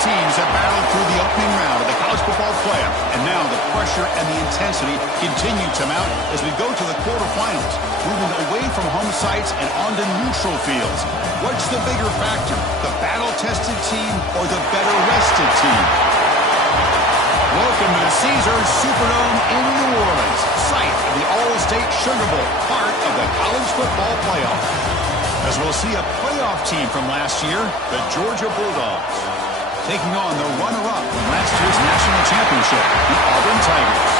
teams have battled through the opening round of the college football playoff, and now the pressure and the intensity continue to mount as we go to the quarterfinals, moving away from home sites and onto neutral fields. What's the bigger factor, the battle-tested team or the better-rested team? Welcome to the Caesars Superdome in New Orleans, site of the All-State Sugar Bowl, part of the college football playoff. As we'll see a playoff team from last year, the Georgia Bulldogs, taking on the runner-up from last year's national championship, the Auburn Tigers.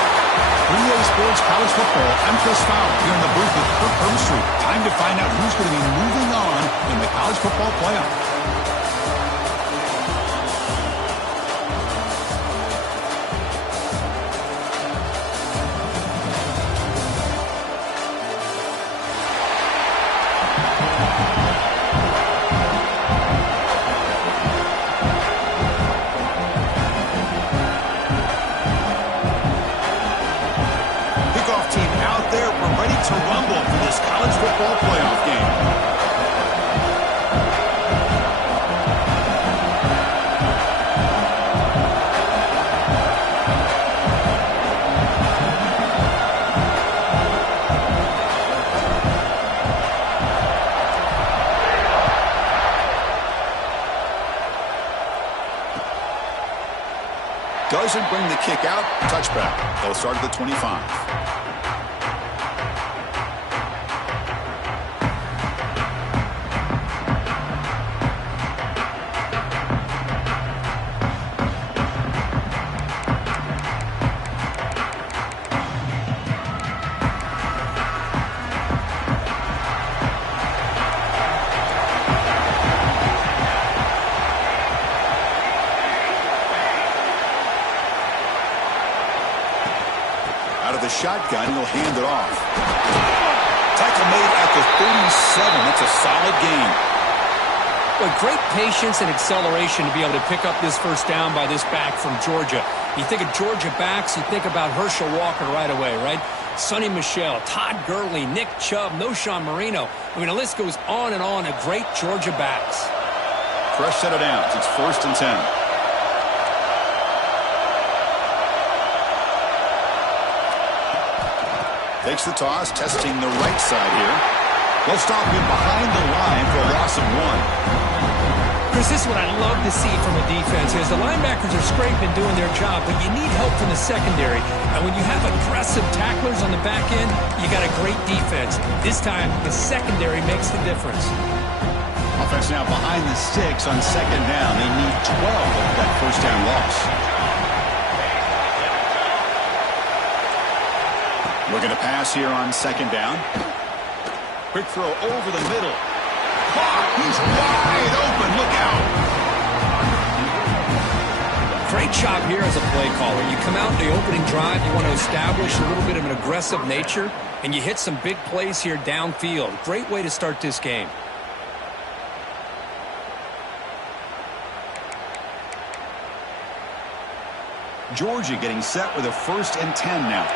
3A Sports College Football, I'm Chris Fowler here in the booth with Kirk Herbstreit. Time to find out who's going to be moving on in the college football playoff. To rumble for this college football playoff game. Doesn't bring the kick out. Touchback. They'll start at the 25. Shotgun, he'll hand it off. Tackle made at the 37. That's a solid gain. Well, great patience and acceleration to be able to pick up this first down by this back from Georgia. You think of Georgia backs, you think about Herschel Walker right away, right? Sonny Michel, Todd Gurley, Nick Chubb, Knowshon Moreno. I mean, the list goes on and on of great Georgia backs. Fresh set of downs. It's 1st and 10. Takes the toss, testing the right side here. They'll stop him behind the line for a loss of 1. Chris, this is what I love to see from a defense is the linebackers are scraping doing their job, but you need help from the secondary. And when you have aggressive tacklers on the back end, you got a great defense. This time, the secondary makes the difference. Offense now behind the sticks on 2nd down. They need 12 of that first down loss. Looking to pass here on 2nd down. Quick throw over the middle. He's wide open. Look out. Great job here as a play caller. You come out in the opening drive, you want to establish a little bit of an aggressive nature, and you hit some big plays here downfield. Great way to start this game. Georgia getting set with a 1st and 10 now.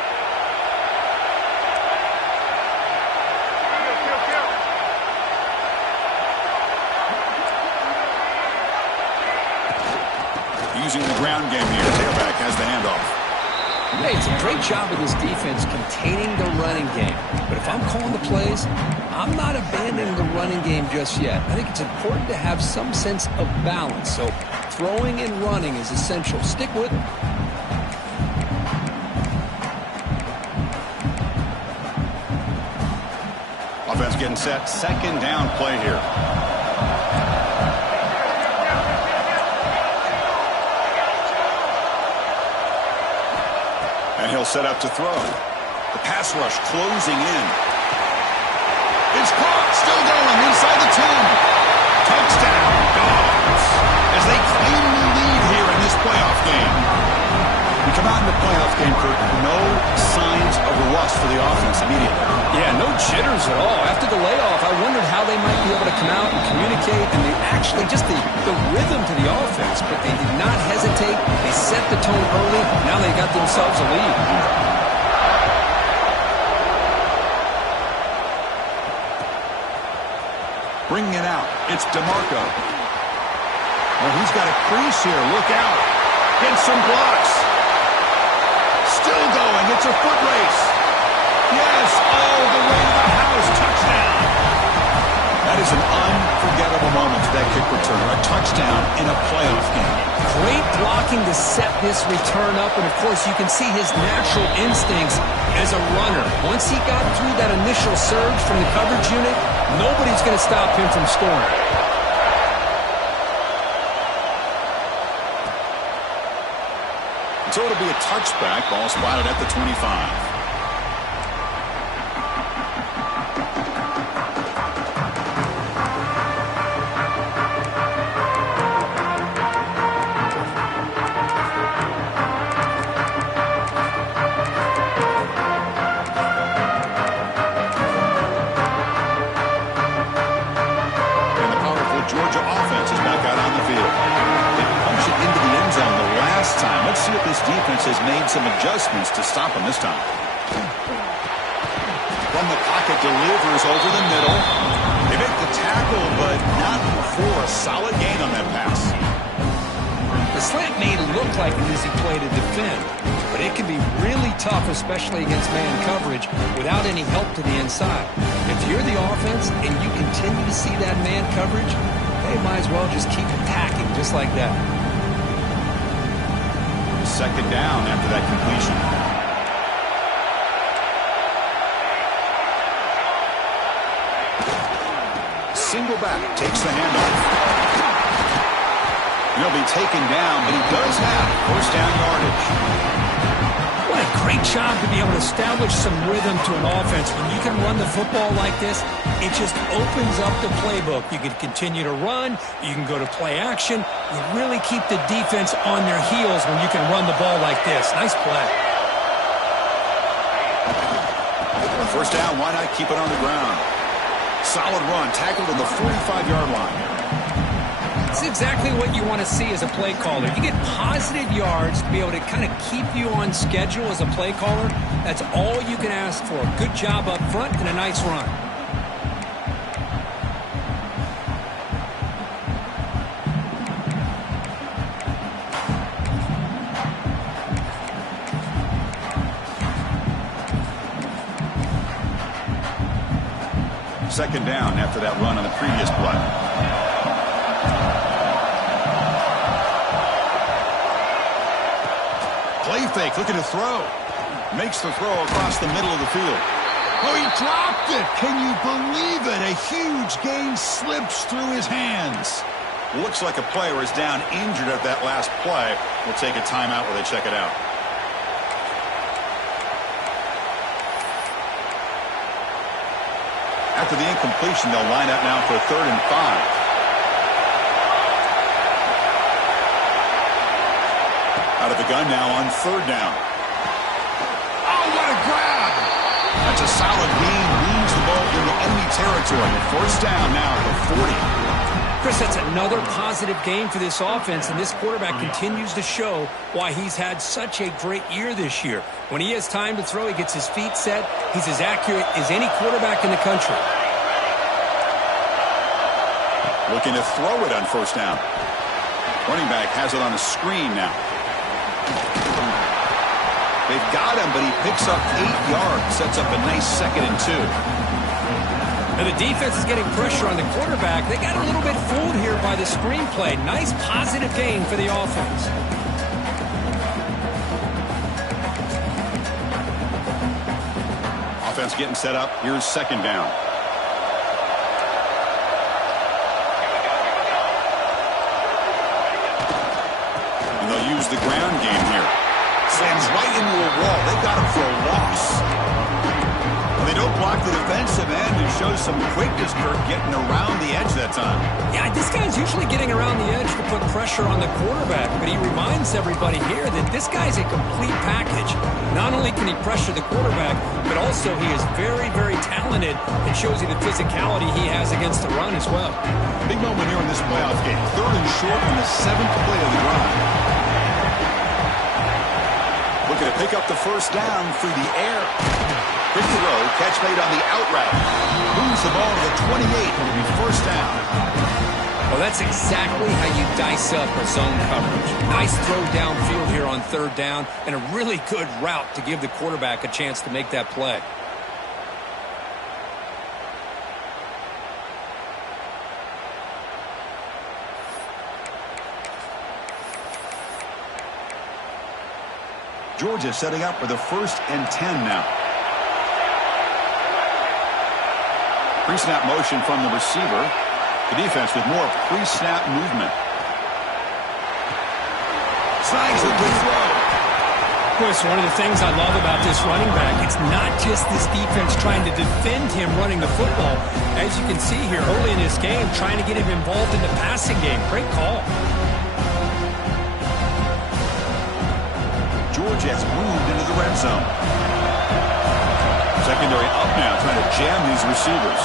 Using the ground game here. Tailback has the handoff. Hey, it's a great job of this defense containing the running game. But if I'm calling the plays, I'm not abandoning the running game just yet. I think it's important to have some sense of balance. So throwing and running is essential. Stick with it. Offense getting set. 2nd down play here. And he'll set up to throw. The pass rush closing in. It's caught. Still going inside the 10. Touchdown, Dogs. As they claim the lead here in this playoff game. We come out in the playoff game for no signs of rust for the offense immediately. Yeah, no jitters at all. After the layoff, I wondered how they might be able to come out and communicate, and they actually just the rhythm to the offense, but they did not hesitate. They set the tone early. Now they got themselves a lead. Bringing it out, it's DeMarco. Well, he's got a crease here. Look out. Gets some blocks. Still going. It's a foot race. Yes, all the way to the house. Touchdown. That is an unforgettable moment to that kick return. A touchdown in a playoff game. Great blocking to set this return up, and of course you can see his natural instincts as a runner. Once he got through that initial surge from the coverage unit, nobody's going to stop him from scoring. So it'll be a touchback. Ball spotted at the 25. Georgia offense is back out on the field. They punched it into the end zone the last time. Let's see if this defense has made some adjustments to stop them this time. From the pocket, delivers over the middle. They make the tackle, but not before a solid gain on that pass. The slant may look like an easy play to defend, but it can be really tough, especially against man coverage, without any help to the inside. If you're the offense and you continue to see that man coverage, they might as well just keep attacking just like that. Second down after that completion. Single back takes the handoff. He'll be taken down, but he does have first down yardage. What a great job to be able to establish some rhythm to an offense. When you can run the football like this, it just opens up the playbook. You can continue to run. You can go to play action. You really keep the defense on their heels when you can run the ball like this. Nice play. First down, why not keep it on the ground? Solid run, tackled at the 45-yard line. It's exactly what you want to see as a play caller. You get positive yards to be able to kind of keep you on schedule as a play caller. That's all you can ask for. Good job up front and a nice run. Second down after that run on the previous play. Play fake, looking to throw. Makes the throw across the middle of the field. Oh, he dropped it. Can you believe it? A huge gain slips through his hands. Looks like a player is down injured at that last play. We'll take a timeout where they check it out. After the incompletion, they'll line up now for 3rd and 5. Out of the gun now on 3rd down. Oh, what a grab! That's a solid gain. Leads the ball into enemy territory. First down now at the 40. Chris, that's another positive game for this offense, and this quarterback continues to show why he's had such a great year this year. When he has time to throw, he gets his feet set. He's as accurate as any quarterback in the country. Looking to throw it on first down. Running back has it on a screen now. They've got him, but he picks up 8 yards. Sets up a nice 2nd and 2. And the defense is getting pressure on the quarterback. They got a little bit fooled here by the screenplay. Nice positive gain for the offense. Offense getting set up. Here's 2nd down. And they'll use the ground game here. Slams right into a wall. They got him for a loss. They don't block the defensive end and shows some quickness, Kirk, getting around the edge that time. Yeah, this guy's usually getting around the edge to put pressure on the quarterback, but he reminds everybody here that this guy's a complete package. Not only can he pressure the quarterback, but also he is very, very talented and shows you the physicality he has against the run as well. Big moment here in this playoff game. 3rd and short on the 7th play of the drive. Looking to pick up the first down through the air. Quick throw, catch made on the out route. Moves the ball to the 28. It'll be first down. Well, that's exactly how you dice up a zone coverage. Nice throw downfield here on third down, and a really good route to give the quarterback a chance to make that play. Georgia setting up for the 1st and 10 now. Pre-snap motion from the receiver. The defense with more pre-snap movement. Slides a good throw. Of course, one of the things I love about this running back, it's not just this defense trying to defend him running the football. As you can see here early in this game, trying to get him involved in the passing game. Great call. Georgia has moved into the red zone. Secondary up now, trying to jam these receivers.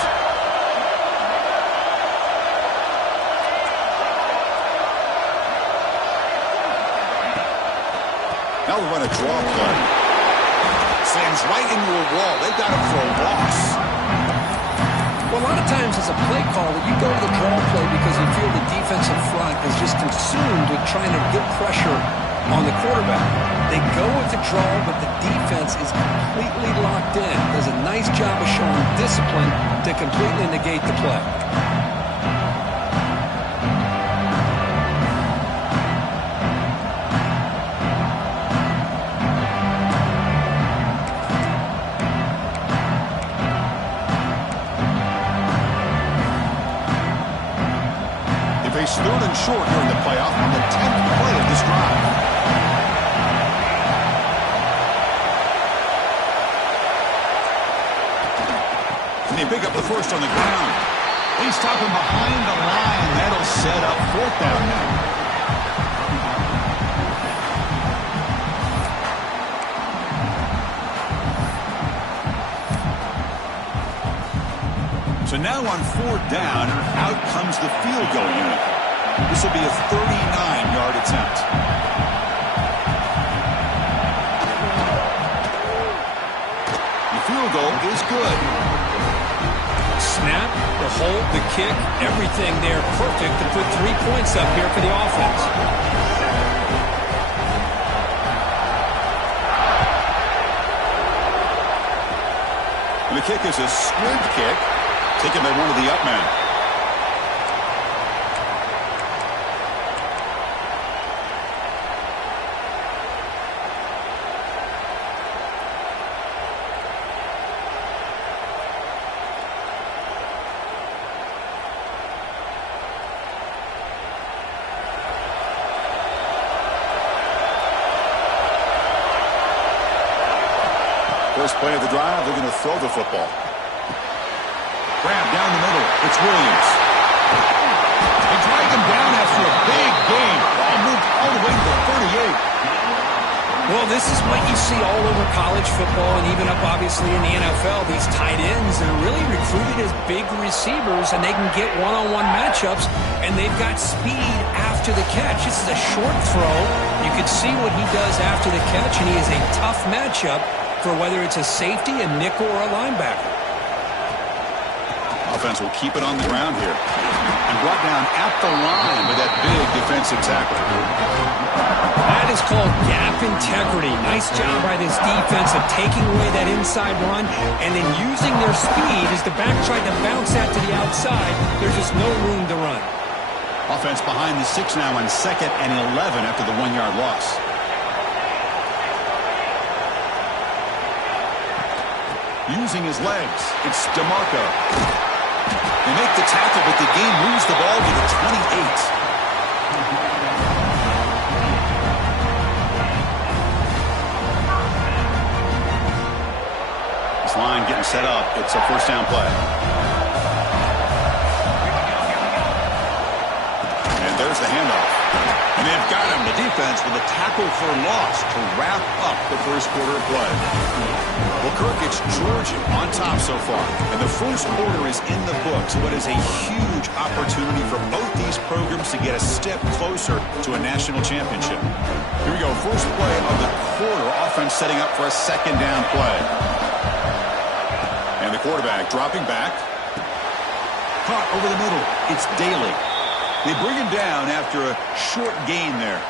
Now we run a draw play. Slams right into a wall. They've got him for a loss. Well, a lot of times as a play caller, you go to the draw play because you feel the defensive front is just consumed with trying to get pressure on the quarterback. They go with the draw, but the defense is completely locked in. Does a nice job of showing discipline to completely negate the play. They face 3rd and short here in the playoff on the 10th play of this drive. They pick up the first on the ground. They stop him behind the line. That'll set up 4th down now. So now on 4th down, out comes the field goal unit. This will be a 39-yard attempt. The field goal is good. Snap, the hold, the kick, everything there perfect to put 3 points up here for the offense. And the kick is a squib kick, taken by one of the up men. First play of the drive, they're going to throw the football. Grab down the middle. It's Williams. They drag him down after a big gain. Ball moved all the way to the 38. Well, this is what you see all over college football and even up, obviously, in the NFL. These tight ends are really recruited as big receivers, and they can get one-on-one matchups, and they've got speed after the catch. This is a short throw. You can see what he does after the catch, and he is a tough matchup for whether it's a safety, a nickel, or a linebacker. Offense will keep it on the ground here. And brought down at the line with that big defensive tackle. That is called gap integrity. Nice job by this defense of taking away that inside run and then using their speed as the back tried to bounce that to the outside. There's just no room to run. Offense behind the 6 now on 2nd and 11 after the 1-yard loss. Using his legs, it's DeMarco. They make the tackle, but the game moves the ball to the 28. This line getting set up. It's a 1st down play. And there's the handoff. And they've got him, the defense, with a tackle for loss to wrap up the first quarter of play. Well, Kirk, it's Georgia on top so far. And the first quarter is in the books. What is a huge opportunity for both these programs to get a step closer to a national championship. Here we go. First play of the quarter. Offense setting up for a 2nd down play. And the quarterback dropping back. Caught over the middle. It's Daly. They bring him down after a short gain there.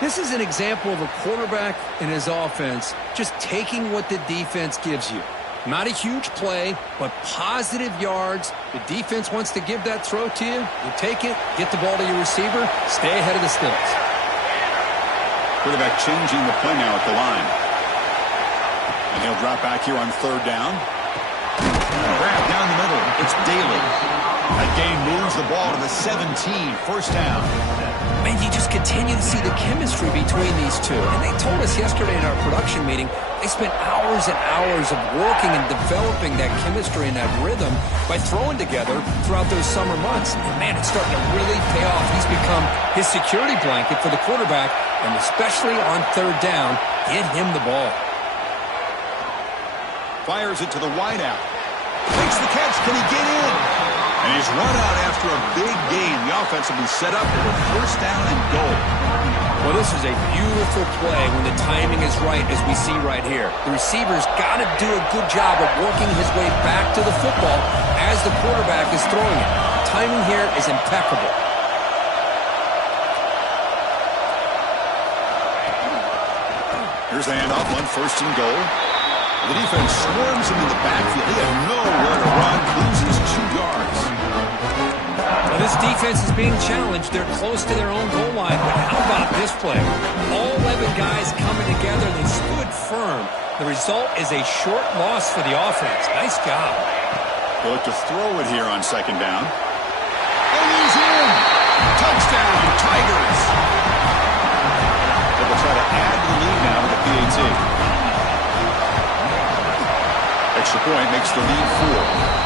This is an example of a quarterback and his offense just taking what the defense gives you. Not a huge play, but positive yards. The defense wants to give that throw to you. You take it, get the ball to your receiver, stay ahead of the stills. Quarterback changing the play now at the line. And he'll drop back here on third down. Grab down the middle. It's Daly. That gain moves the ball to the 17, first down. Man, you just continue to see the chemistry between these two. And they told us yesterday in our production meeting, they spent hours and hours of working and developing that chemistry and that rhythm by throwing together throughout those summer months. And man, it's starting to really pay off. He's become his security blanket for the quarterback, and especially on third down, get him the ball. Fires it to the wideout. Makes the catch. Can he get in? And he's run out after a big gain. The offense will be set up for a first down and goal. Well, this is a beautiful play when the timing is right, as we see right here. The receiver's got to do a good job of working his way back to the football as the quarterback is throwing it. Timing here is impeccable. Here's the handoff on first and goal. The defense swarms him in the backfield. He had nowhere to run, loses 2 yards. Well, this defense is being challenged. They're close to their own goal line, but how about this play? All 11 guys coming together. They stood firm. The result is a short loss for the offense. Nice job. They'll look to throw it here on second down. And he's in! Touchdown, Tigers! They'll try to add to the lead now with the PAT. Extra point makes the lead 4.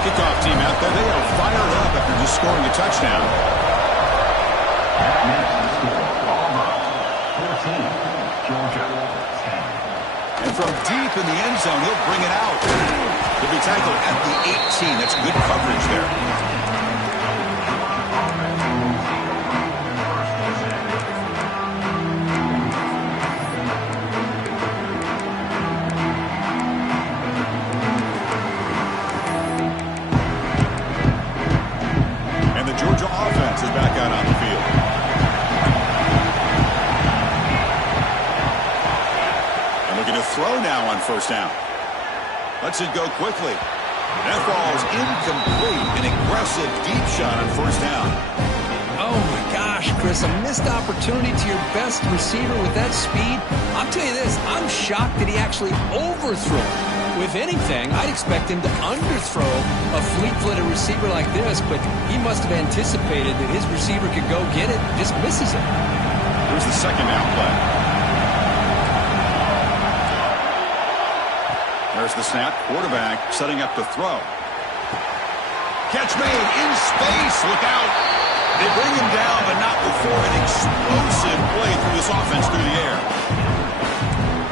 Kickoff team out there. They are fired up after just scoring a touchdown. And from deep in the end zone, he'll bring it out. He'll be tackled at the 18. That's good coverage there. Georgia offense is back out on the field. And looking to throw now on first down. Lets it go quickly. That ball's incomplete. An aggressive deep shot on first down. Oh my gosh, Chris, a missed opportunity to your best receiver with that speed. I'll tell you this, I'm shocked that he actually overthrew it. With anything, I'd expect him to underthrow a fleet-footed receiver like this, but he must have anticipated that his receiver could go get it, just misses it. Here's the second down play. There's the snap. Quarterback setting up to throw. Catch made in space. Look out. They bring him down, but not before an explosive play through this offense through the air.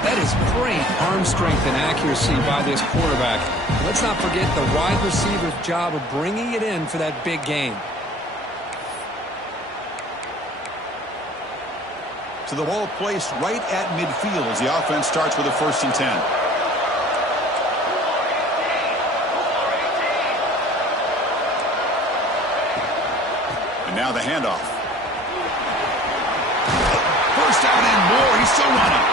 That is great arm strength and accuracy by this quarterback. Let's not forget the wide receiver's job of bringing it in for that big gain. So the ball placed right at midfield as the offense starts with a 1st and 10. And now the handoff. First down and more. He's still running.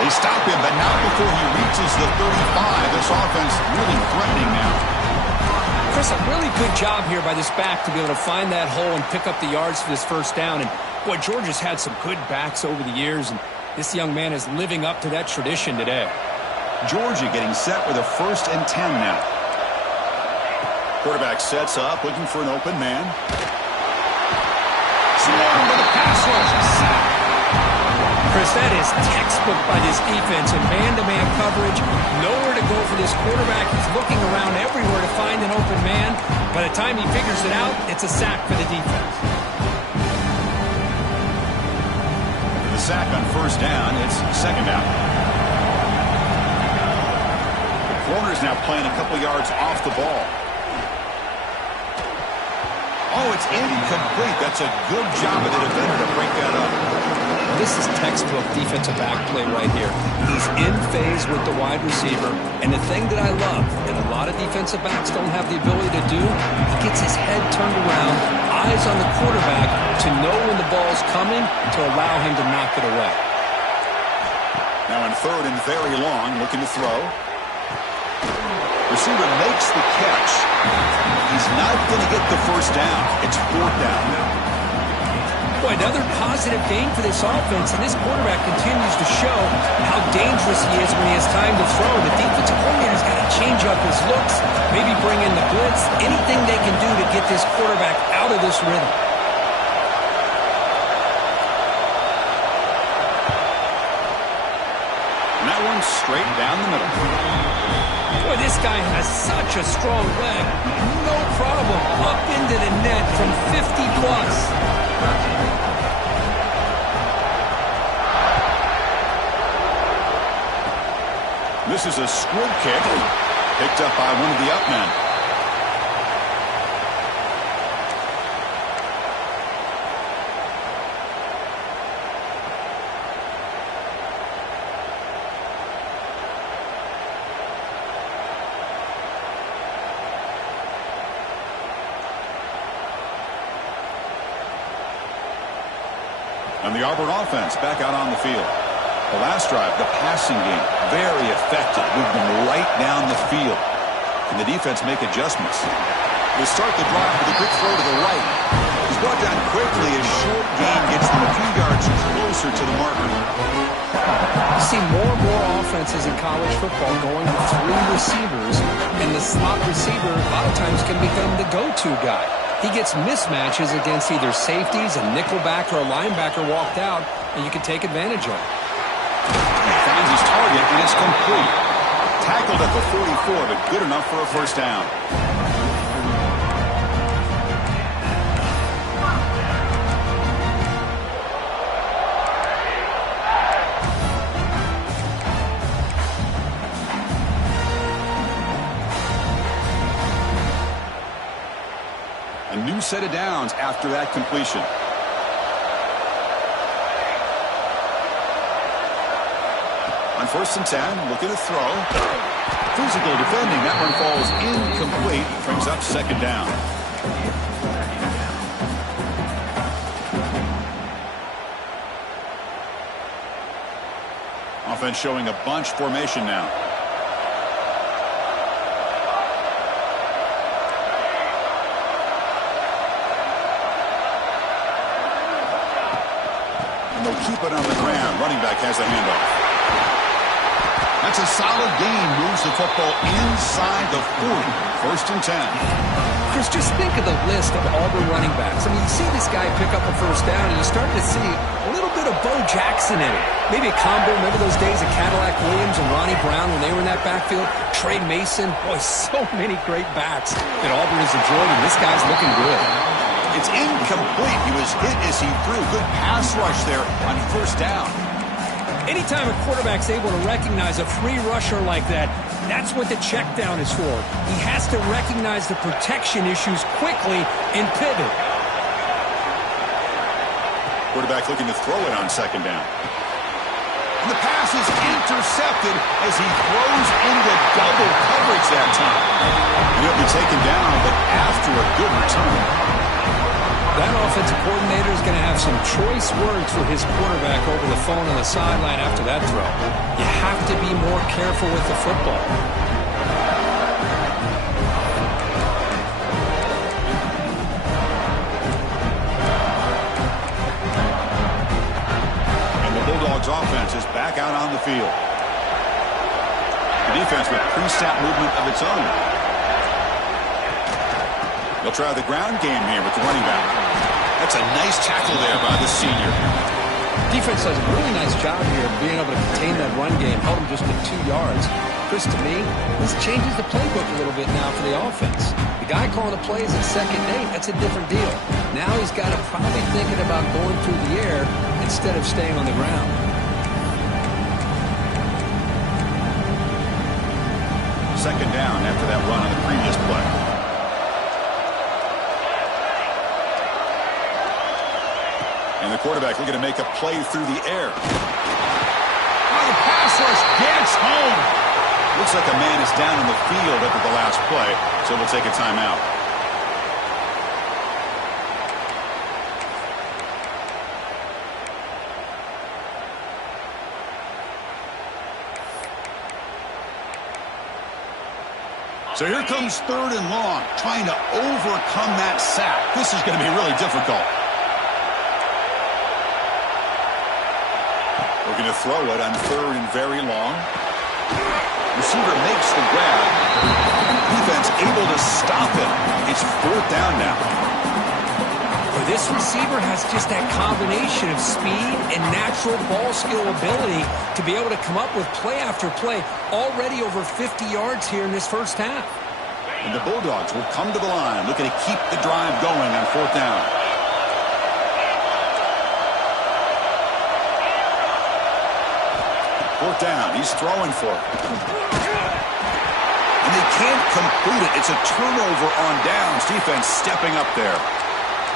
They stop him, but not before he reaches the 35. This offense really threatening now. Chris, a really good job here by this back to be able to find that hole and pick up the yards for this first down. And, boy, Georgia's had some good backs over the years, and this young man is living up to that tradition today. Georgia getting set with a 1st and 10 now. Quarterback sets up, looking for an open man. Swarmed with a pass rush. Sack. Chris, that is textbook by this defense in man-to-man coverage. Nowhere to go for this quarterback. He's looking around everywhere to find an open man. By the time he figures it out, it's a sack for the defense. The sack on first down, it's second down. The corner's now playing a couple yards off the ball. Oh, it's incomplete. That's a good job of the defender to break that up. This is textbook defensive back play right here. He's in phase with the wide receiver, and the thing that I love, and a lot of defensive backs don't have the ability to do, he gets his head turned around, eyes on the quarterback to know when the ball's coming to allow him to knock it away. Now in third and very long, looking to throw. Receiver makes the catch. He's not going to get the first down. It's fourth down now. Boy, another positive game for this offense, and this quarterback continues to show how dangerous he is when he has time to throw. The defensive coordinator's got to change up his looks, maybe bring in the blitz, anything they can do to get this quarterback out of this rhythm. And that one's straight down the middle. Boy, this guy has such a strong leg. No problem. Up into the net from 50 plus. This is a squib kick, picked up by one of the up men. And the Auburn offense back out on the field. The last drive, the passing game, very effective. Moved them right down the field. Can the defense make adjustments? They start the drive with a quick throw to the right. He's brought down quickly. A short gain gets them a few yards closer to the marker. You see more and more offenses in college football going to three receivers, and the slot receiver a lot of times can become the go-to guy. He gets mismatches against either safeties, a nickelback, or a linebacker walked out, and you can take advantage of it. He finds his target, and it's complete. Tackled at the 44, but good enough for a first down. A new set of downs after that completion. On 1st and 10, looking to throw. Physical defending. That one falls incomplete. Brings up second down. Offense showing a bunch formation now. And they'll keep it on the ground. Running back has the handoff. That's a solid gain. Moves the football inside the 40. 1st and 10. Chris, just think of the list of Auburn running backs. I mean, you see this guy pick up a first down, and you start to see a little bit of Bo Jackson in it. Maybe a combo. Remember those days of Cadillac Williams and Ronnie Brown when they were in that backfield? Trey Mason. Boy, so many great backs that Auburn has enjoyed, and this guy's looking good. It's incomplete. He was hit as he threw. Good pass rush there on first down. Anytime a quarterback's able to recognize a free rusher like that, that's what the check down is for. He has to recognize the protection issues quickly and pivot. Quarterback looking to throw it on second down. And the pass is intercepted as he throws into double coverage that time. And he'll be taken down, but after a good return. That offensive coordinator is going to have some choice words for his quarterback over the phone on the sideline after that throw. You have to be more careful with the football. And the Bulldogs offense is back out on the field. The defense with pre-snap movement of its own. They'll try the ground game here with the running back. That's a nice tackle there by the senior. Defense does a really nice job here of being able to contain that run game, held him just at 2 yards. Chris, to me, this changes the playbook a little bit now for the offense. The guy calling the plays at second and 8, that's a different deal. Now he's got to probably thinking about going through the air instead of staying on the ground. Second down after that run on the previous play. And the quarterback looking to make a play through the air. Oh, the pass rush gets home. Looks like a man is down in the field after the last play, so we'll take a timeout. So here comes 3rd and long, trying to overcome that sack. This is going to be really difficult. We're going to throw it on 3rd and very long. Receiver makes the grab. Defense able to stop it. It's 4th down now. This receiver has just that combination of speed and natural ball skill ability to be able to come up with play after play. Already over 50 yards here in this first half. And the Bulldogs will come to the line, looking to keep the drive going on 4th down. Fourth down, he's throwing for it. And they can't complete it. It's a turnover on downs. Defense stepping up there.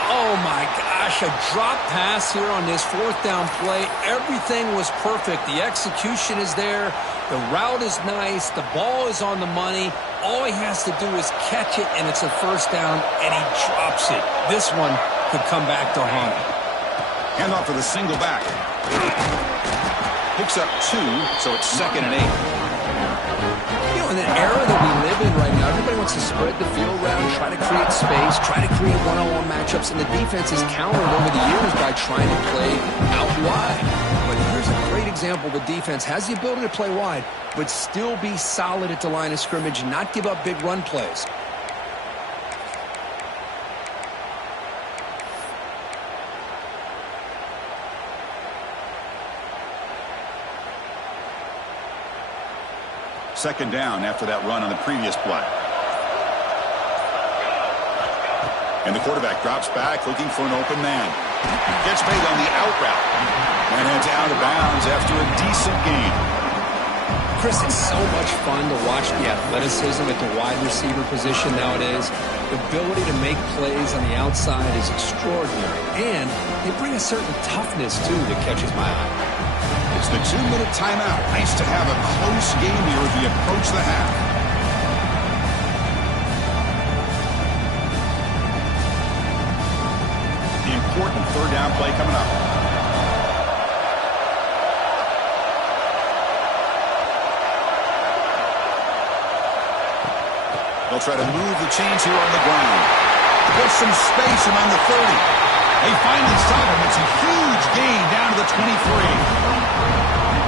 Oh, my gosh, a drop pass here on this 4th down play. Everything was perfect. The execution is there. The route is nice. The ball is on the money. All he has to do is catch it, and it's a 1st down, and he drops it. This one could come back to haunt him. Handoff for the single back. Picks up 2, so it's 2nd and 8. You know, in the era that we live in right now, everybody wants to spread the field around, try to create space, try to create one-on-one matchups, and the defense is countered over the years by trying to play out wide. But here's a great example. The defense has the ability to play wide, but still be solid at the line of scrimmage and not give up big run plays. Second down after that run on the previous play. And the quarterback drops back looking for an open man. Gets made on the out route. And heads out of bounds after a decent gain. Chris, it's so much fun to watch the athleticism at the wide receiver position nowadays. The ability to make plays on the outside is extraordinary. And they bring a certain toughness, too, that catches my eye. It's the 2-minute timeout. Nice to have a close game here as we approach the half. The important 3rd down play coming up. They'll try to move the chains here on the ground. Get some space around the 30. They finally stop him. It's a huge gain down to the 23.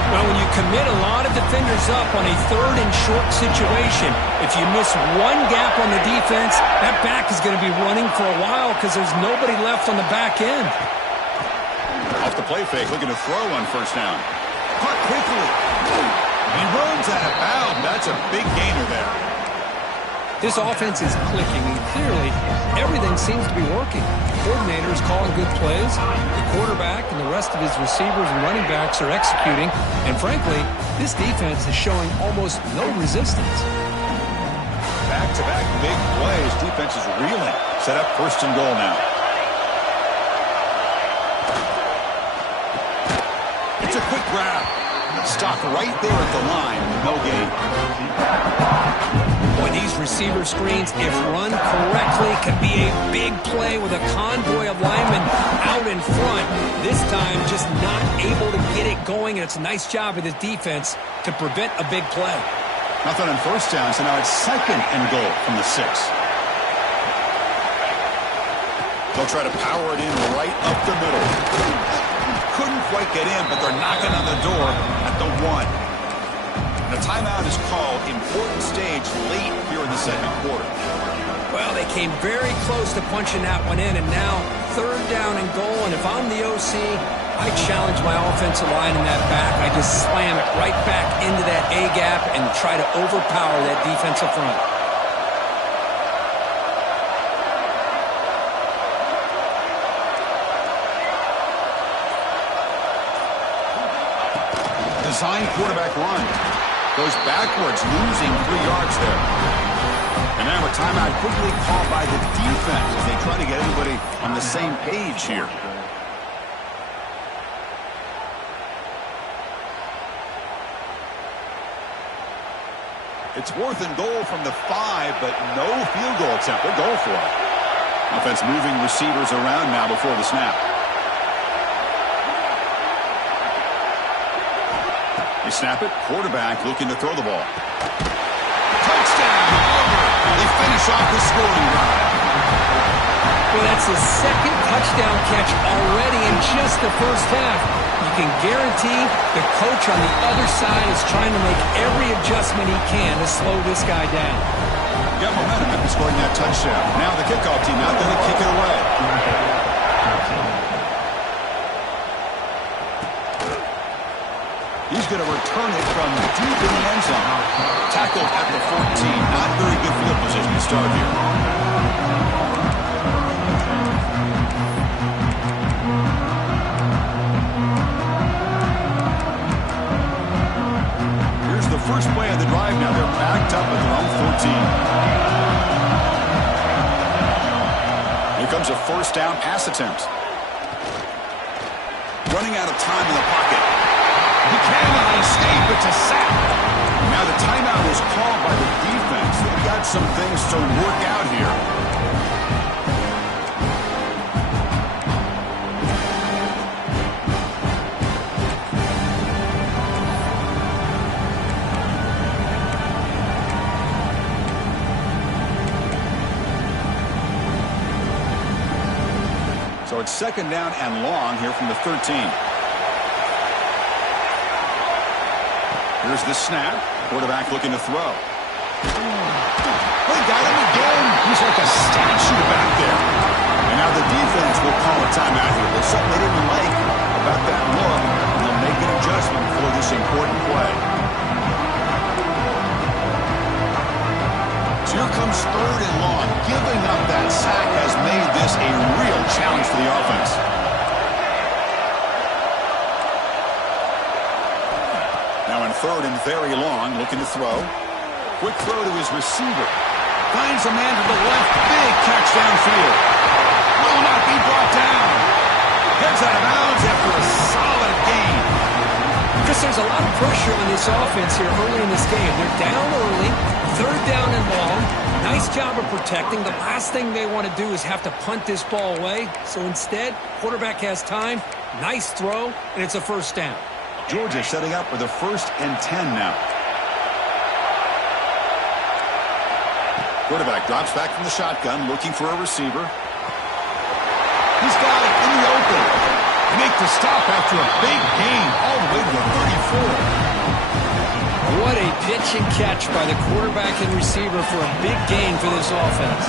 Well, when you commit a lot of defenders up on a 3rd and short situation, if you miss one gap on the defense, that back is going to be running for a while because there's nobody left on the back end. Off the play fake, looking to throw on 1st down. Caught quickly. He runs out of bounds. That's a big gainer there. This offense is clicking, and clearly everything seems to be working. The coordinator is calling good plays. The quarterback and the rest of his receivers and running backs are executing. And frankly, this defense is showing almost no resistance. Back-to-back big plays. Defense is reeling. Set up 1st and goal now. It's a quick grab. Stopped right there at the line. No gain. Boy, these receiver screens, if run correctly, can be a big play with a convoy of linemen out in front. This time, just not able to get it going, and it's a nice job of the defense to prevent a big play. Nothing on 1st down, so now it's 2nd and goal from the 6. They'll try to power it in right up the middle. Couldn't quite get in, but they're knocking on the door at the 1. The timeout is called. Important stage late here in the 2nd quarter. Well, they came very close to punching that one in, and now 3rd down and goal. And if I'm the OC, I challenge my offensive line in that back. I just slam it right back into that A-gap and try to overpower that defensive front. Design quarterback run. Goes backwards, losing 3 yards there. And now a timeout quickly called by the defense as they try to get everybody on the same page here. It's 4th and goal from the 5, but no field goal attempt. They're going for it. Offense moving receivers around now before the snap. They snap it. Quarterback looking to throw the ball. Touchdown! They finish off the scoring drive. Well, that's his second touchdown catch already in just the first half. You can guarantee the coach on the other side is trying to make every adjustment he can to slow this guy down. Got momentum after scoring that touchdown. Now the kickoff team out there to kick it away. He's going to return it from deep in the end zone. Tackled at the 14. Not very good field position to start here. Here's the first play of the drive now. They're backed up at their own 14. Here comes a first down pass attempt. Running out of time in the pocket. He cannot escape. It's a sack. Now the timeout is called by the defense. They've got some things to work out here. So it's 2nd down and long here from the 13. Here's the snap. Quarterback looking to throw. They got him again. He's like a statue back there. And now the defense will call a timeout here. There's something they didn't like about that look, and they'll make an adjustment for this important play. So here comes 3rd and long. Giving up that sack has made this a real challenge for the offense. Now in 3rd and very long, looking to throw. Quick throw to his receiver. Finds a man to the left. Big catch downfield. Will not be brought down. Heads out of bounds after a solid gain. Chris, there's a lot of pressure on this offense here early in this game. They're down early, 3rd down and long. Nice job of protecting. The last thing they want to do is have to punt this ball away. So instead, quarterback has time. Nice throw, and it's a first down. Georgia setting up with a 1st and 10 now. Quarterback drops back from the shotgun, looking for a receiver. He's got it in the open. They make the stop after a big gain all the way to the 34. What a pitch and catch by the quarterback and receiver for a big gain for this offense.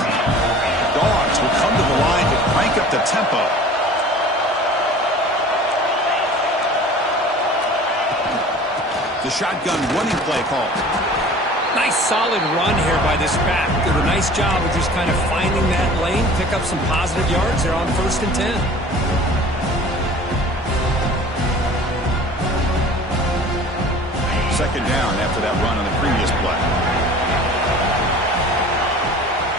Dogs will come to the line to crank up the tempo. The shotgun running play call. Nice solid run here by this back. Did a nice job of just kind of finding that lane, pick up some positive yards. They're on 1st and 10. Second down after that run on the previous play.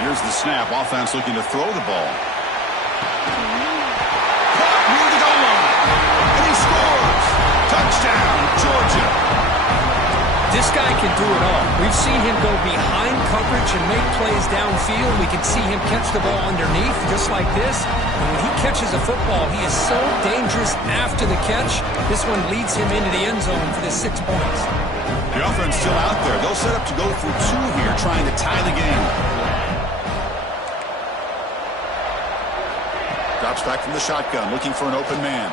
Here's the snap. Offense looking to throw the ball. Caught near the goal line. And he scores. Touchdown, Georgia. This guy can do it all. We've seen him go behind coverage and make plays downfield. We can see him catch the ball underneath just like this. And when he catches a football, he is so dangerous after the catch. This one leads him into the end zone for the 6 points. The offense still out there. They'll set up to go for 2 here, trying to tie the game. Drops back from the shotgun, looking for an open man.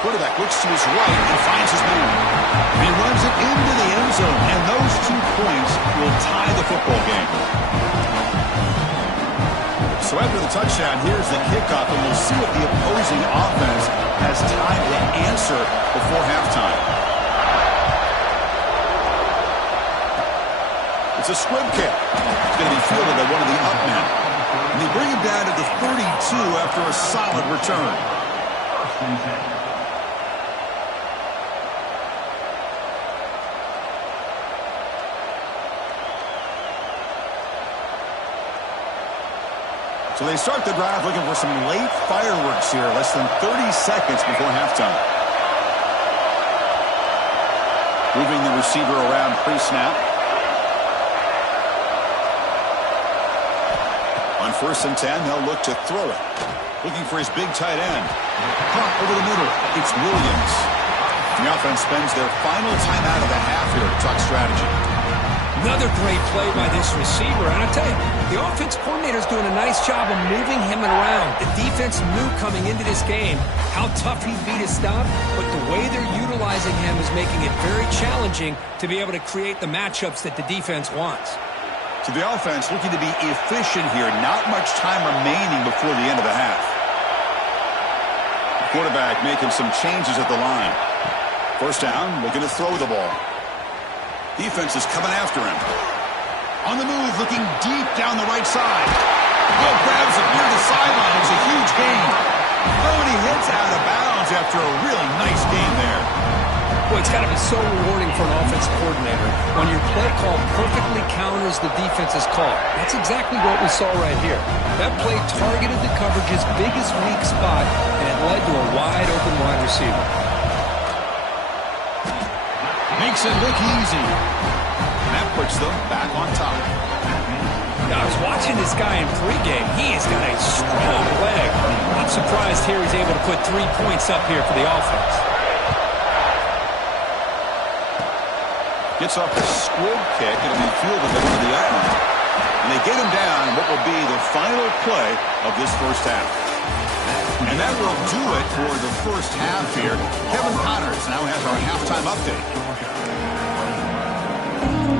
Quarterback looks to his right and finds his man. And he runs it into the end zone, and those 2 points will tie the football game. So after the touchdown, here's the kickoff, and we'll see if the opposing offense has time to answer before halftime. It's a squib kick. It's going to be fielded by one of the up men. And they bring him down to the 32 after a solid return. So they start the drive looking for some late fireworks here, less than 30 seconds before halftime. Moving the receiver around pre-snap. 1st and 10, they'll look to throw it. Looking for his big tight end. Caught over the middle. It's Williams. The offense spends their final timeout of the half here to talk strategy. Another great play by this receiver. And I tell you, the offense coordinator's doing a nice job of moving him around. The defense knew coming into this game how tough he'd be to stop, but the way they're utilizing him is making it very challenging to be able to create the matchups that the defense wants. So the offense looking to be efficient here. Not much time remaining before the end of the half. The quarterback making some changes at the line. 1st down, looking to throw the ball. Defense is coming after him. On the move, looking deep down the right side. Oh, grabs it near the sideline. It's a huge gain. Oh, and he hits out of bounds after a really nice gain there. Boy, it's got to be so rewarding for an offense coordinator when your play call perfectly counters the defense's call. That's exactly what we saw right here. That play targeted the coverage's biggest weak spot, and it led to a wide-open wide receiver. Makes it look easy. And that puts them back on top. Now, I was watching this guy in pregame. He has got a strong leg. I'm surprised here he's able to put 3 points up here for the offense. Gets off a squib kick. It'll be fielded over the upland. And they get him down what will be the final play of this 1st half. And that will do it for the 1st half here. Kevin Connors now has our halftime update.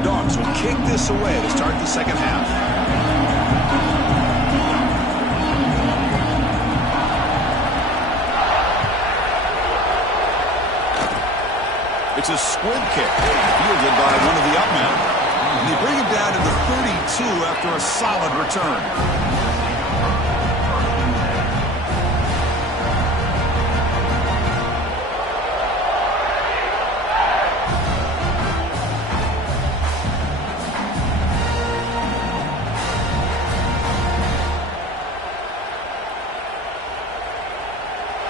Dogs will kick this away to start the 2nd half. It's a squib kick, fielded by one of the upmen. And they bring him down to the 32 after a solid return.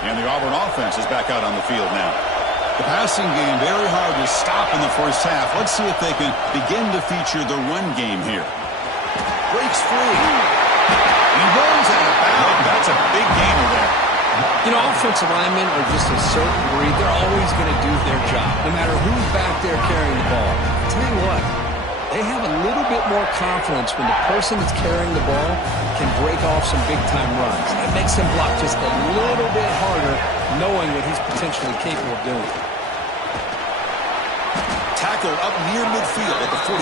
And the Auburn offense is back out on the field now. The passing game very hard to stop in the 1st half. Let's see if they can begin to feature the run game here. Breaks free. He runs out of bounds. That's a big gainer there. You know, offensive linemen are just a certain breed. They're always going to do their job, no matter who's back there carrying the ball. I'll tell you what, they have a little bit more confidence when the person that's carrying the ball can break off some big-time runs. It makes them block just a little bit harder, knowing what he's potentially capable of doing. Tackled up near midfield at the 48.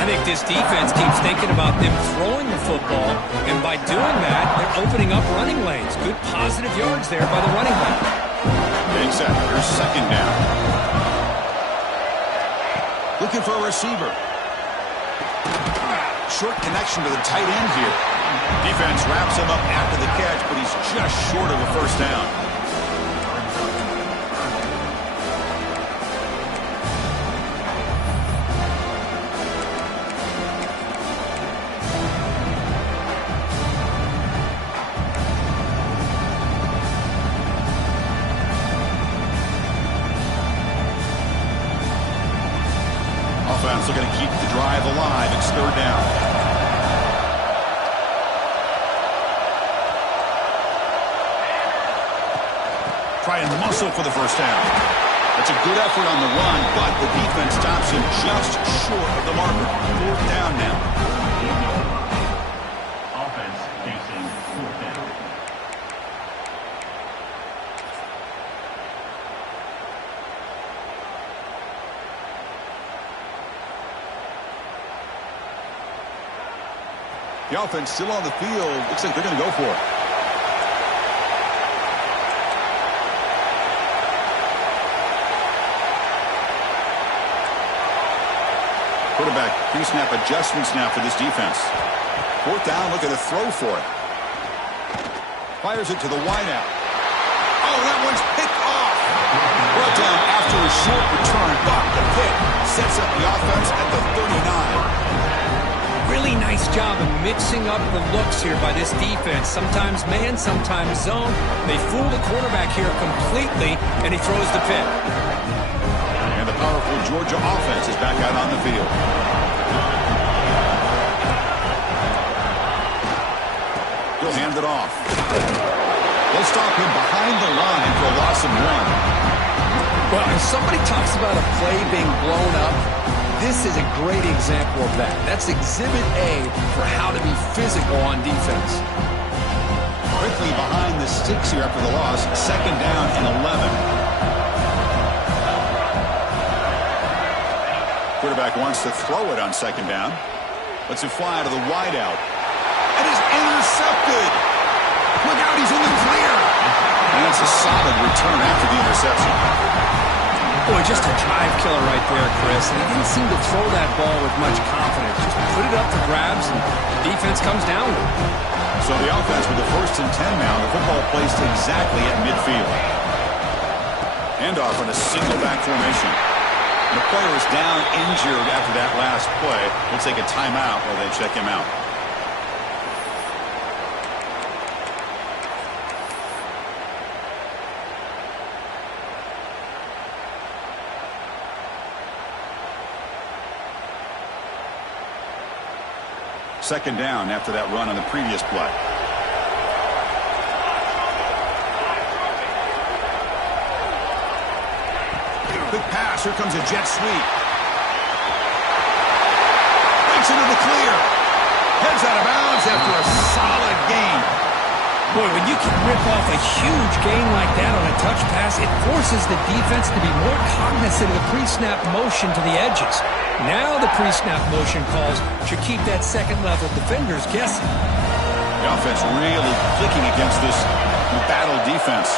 I think this defense keeps thinking about them throwing the football, and by doing that, they're opening up running lanes. Good positive yards there by the running back. Big set. Here's 2nd down. Looking for a receiver. Short connection to the tight end here. Defense wraps him up after the catch, but he's just short of a 1st down. Offense looking to keep the drive alive. It's 3rd down. Try and muscle for the 1st down. That's a good effort on the run, but the defense stops him just short of the marker. 4th down now. Offense facing 4th down. The offense still on the field. Looks like they're going to go for it. Quarterback pre-snap adjustments now for this defense. 4th down, looking to throw for it. Fires it to the wideout. Oh, that one's picked off. Brought down after a short return, but the pick sets up the offense at the 39. Really nice job of mixing up the looks here by this defense. Sometimes man, sometimes zone. They fool the quarterback here completely, and he throws the pick. And the powerful Georgia offense is back out on the field. He'll hand it off. They'll stop him behind the line for a loss of 1. Well, if somebody talks about a play being blown up, this is a great example of that. That's Exhibit A for how to be physical on defense. Quickly behind the sticks here after the loss. 2nd down and 11. Quarterback wants to throw it on 2nd down. Lets it fly to the wideout. And is intercepted. Look out, he's in the clear. And that's a solid return after the interception. Boy, just a drive killer right there, Chris. And he didn't seem to throw that ball with much confidence. Just put it up for grabs, and the defense comes down with it. So the offense with the 1st and 10 now. The football placed exactly at midfield. Handoff in a single back formation. The player is down injured after that last play. We'll take a timeout while they check him out. Second down after that run on the previous play. Quick pass. Here comes a jet sweep. Breaks into the clear. Heads out of bounds after a solid gain. Boy, when you can rip off a huge gain like that on a touch pass, it forces the defense to be more cognizant of the pre-snap motion to the edges. Now the pre-snap motion calls should keep that second-level defenders guessing. The offense really clicking against this battle defense.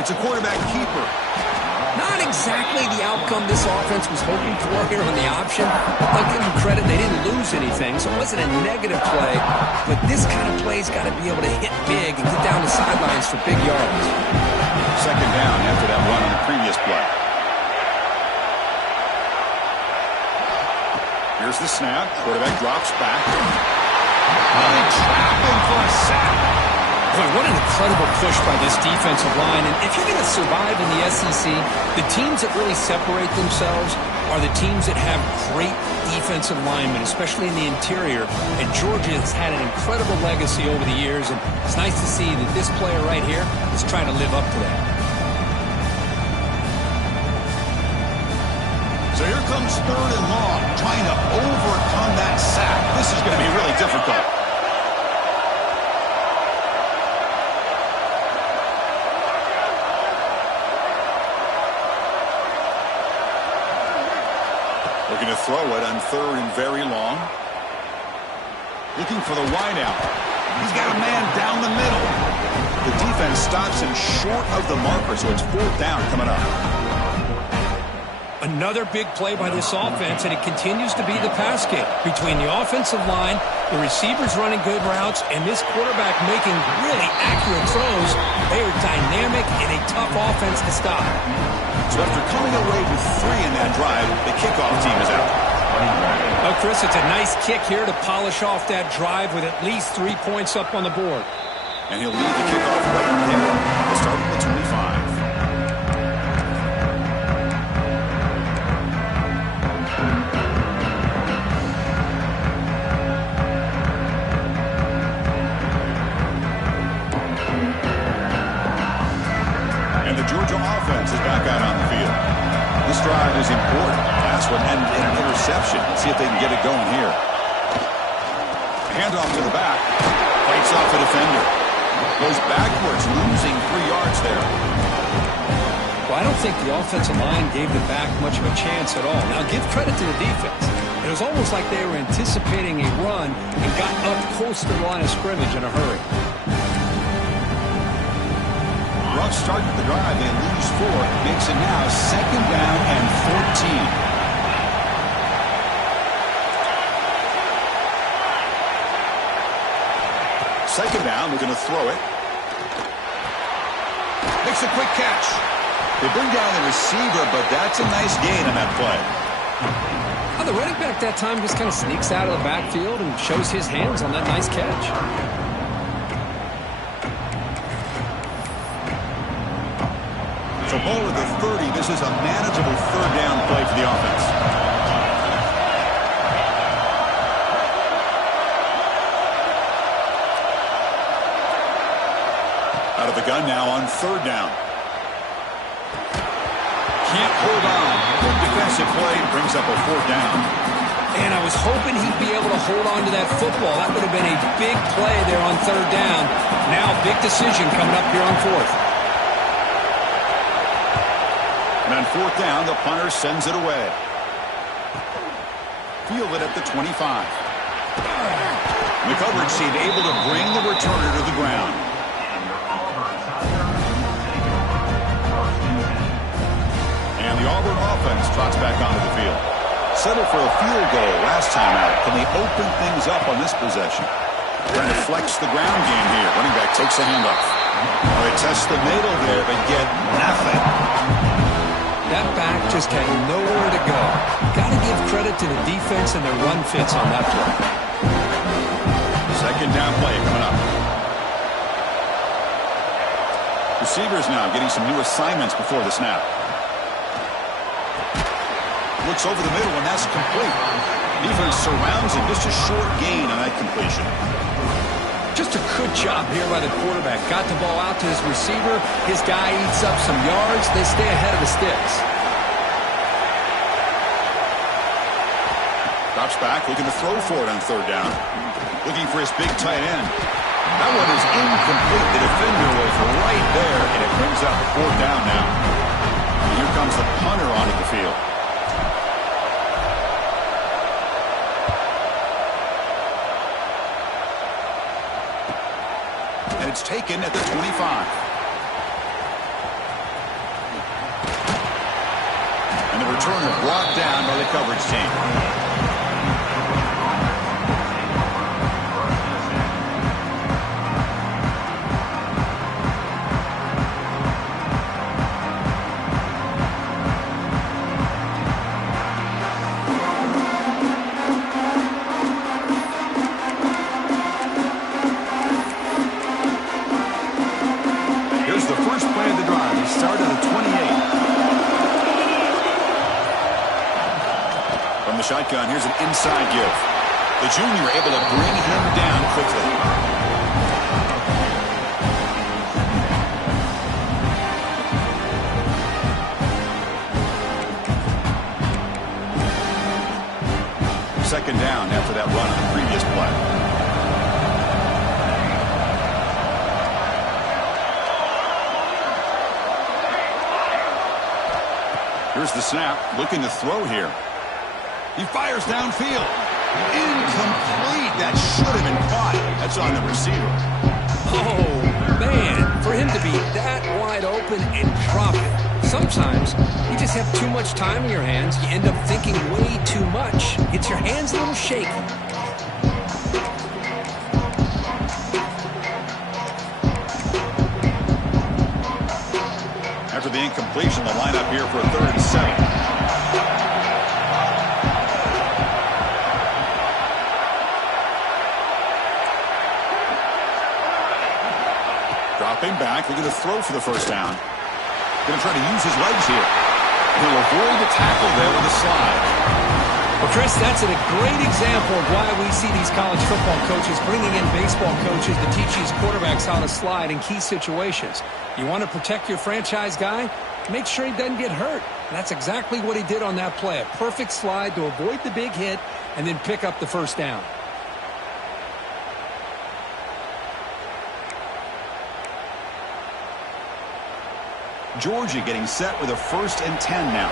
It's a quarterback keeper. Not exactly the outcome this offense was hoping for here on the option. I'll give them credit, they didn't lose anything, so it wasn't a negative play. But this kind of play's got to be able to hit big and get down the sidelines for big yards. Second down after that run on the previous play. Here's the snap. Quarterback drops back. And they trap him for a sack. Boy, what an incredible push by this defensive line. And if you're going to survive in the SEC, the teams that really separate themselves are the teams that have great defensive linemen, especially in the interior. And Georgia has had an incredible legacy over the years, and it's nice to see that this player right here is trying to live up to that. So here comes 3rd and long, trying to overcome that sack. This is going to be really difficult. Looking to throw it on 3rd and very long. Looking for the wideout. He's got a man down the middle. The defense stops him short of the marker, so it's 4th down coming up. Another big play by this offense, and it continues to be the pass game. Between the offensive line, the receivers running good routes, and this quarterback making really accurate throws, they are dynamic and a tough offense to stop. So after coming away with 3 in that drive, the kickoff team is out. Well, Chris, it's a nice kick here to polish off that drive with at least 3 points up on the board. And he'll lead the kickoff right there. We'll start with the 25. And the Georgia offense is back out on the field. This drive is important. Last one ended in an interception. Let's see if they can get it going here. Handoff to the back. Fights off the defender. Goes backwards, losing 3 yards there. Well, I don't think the offensive line gave the back much of a chance at all. Now, give credit to the defense. It was almost like they were anticipating a run and got up close to the line of scrimmage in a hurry. Rough start to the drive. They lose 4. Makes it now 2nd down and 14. Second down, they're going to throw it. Makes a quick catch. They bring down the receiver, but that's a nice gain on that play. Well, the running back that time just kind of sneaks out of the backfield and shows his hands on that nice catch. So ball at the 30. This is a manageable 3rd down play for the offense. third down. Can't hold on. Good defensive play brings up a fourth down. And I was hoping he'd be able to hold on to that football. That would have been a big play there on third down. Now, big decision coming up here on fourth. And on fourth down, the punter sends it away. Field it at the 25. The coverage team able to bring the returner to the ground. And the Auburn offense trots back onto the field. Settled for a field goal last time out. Can they open things up on this possession? Trying to flex the ground game here. Running back takes a handoff. They test the middle there, but get nothing. That back just had nowhere to go. Got to give credit to the defense and their run fits on that play. Second down play coming up. Receivers now getting some new assignments before the snap. Looks over the middle, and that's complete. Defense surrounds him. Just a short gain on that completion. Just a good job here by the quarterback. Got the ball out to his receiver. His guy eats up some yards. They stay ahead of the sticks. Drops back, looking to throw for it on third down. Looking for his big tight end. That one is incomplete. The defender was right there, and it brings up fourth down now. And here comes the punter onto the field. And it's taken at the 25. And the returner brought down by the coverage team. Shotgun, here's an inside give. The junior able to bring him down quickly. Second down after that run on the previous play. Here's the snap, looking to throw here. He fires downfield. Incomplete. That should have been caught. That's on the receiver. Oh, man. For him to be that wide open and drop it. Sometimes you just have too much time in your hands. You end up thinking way too much. Gets your hands a little shaky. After the incompletion, the lineup here for a 3rd and 7. Dropping back, looking to throw for the first down. Going to try to use his legs here. He'll avoid the tackle there with a slide. Well, Chris, that's a great example of why we see these college football coaches bringing in baseball coaches to teach these quarterbacks how to slide in key situations. You want to protect your franchise guy? Make sure he doesn't get hurt. And that's exactly what he did on that play. A perfect slide to avoid the big hit and then pick up the first down. Georgia getting set with a 1st and 10 now.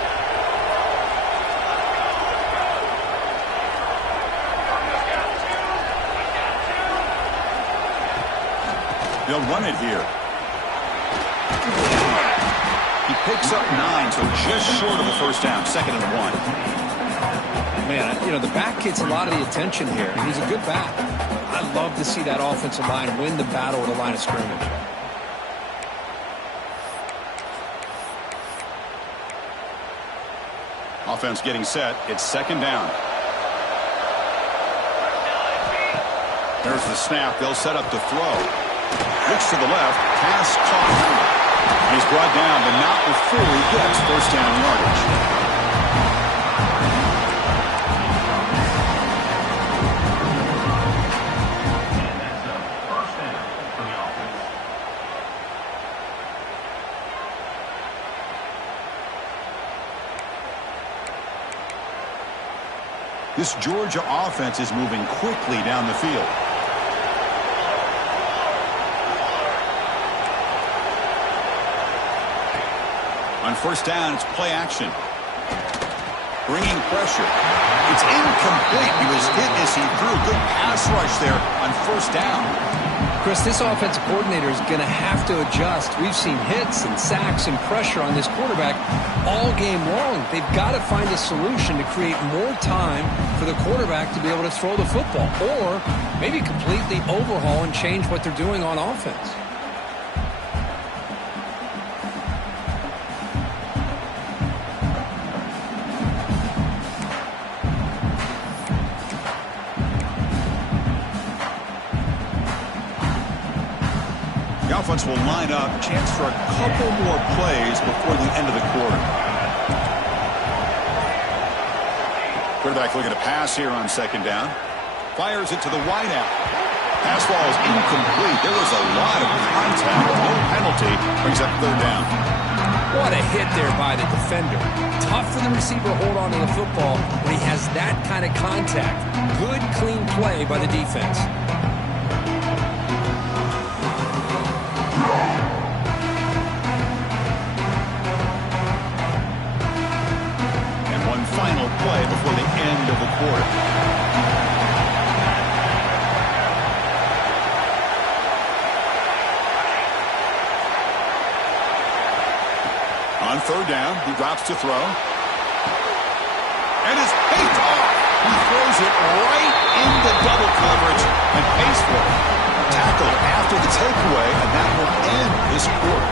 They'll run it here. He picks up 9, so just short of the first down. 2nd and 1. Man, you know, the back gets a lot of the attention here, and he's a good back. I love to see that offensive line win the battle at the line of scrimmage. Offense getting set. It's 2nd down. There's the snap. They'll set up to throw. Looks to the left. Pass caught. He's brought down, but not before he gets first down yardage. This Georgia offense is moving quickly down the field. On first down, it's play action. Bringing pressure. It's incomplete. He was hit as he threw. Good pass rush there on first down. Chris, this offensive coordinator is going to have to adjust. We've seen hits and sacks and pressure on this quarterback all game long. They've got to find a solution to create more time for the quarterback to be able to throw the football, or maybe completely overhaul and change what they're doing on offense. The offense will line up. Chance for a couple more plays before the end of the quarter. Quarterback looking to pass here on second down. Fires it to the wideout. Pass ball is incomplete. There was a lot of contact. No penalty. Brings up third down. What a hit there by the defender. Tough for the receiver to hold on to the football when he has that kind of contact. Good, clean play by the defense. Final play before the end of the quarter. On third down, he drops to throw. And is picked off. He throws it right into double coverage and pays for it. Tackle after the takeaway, and that will end this quarter.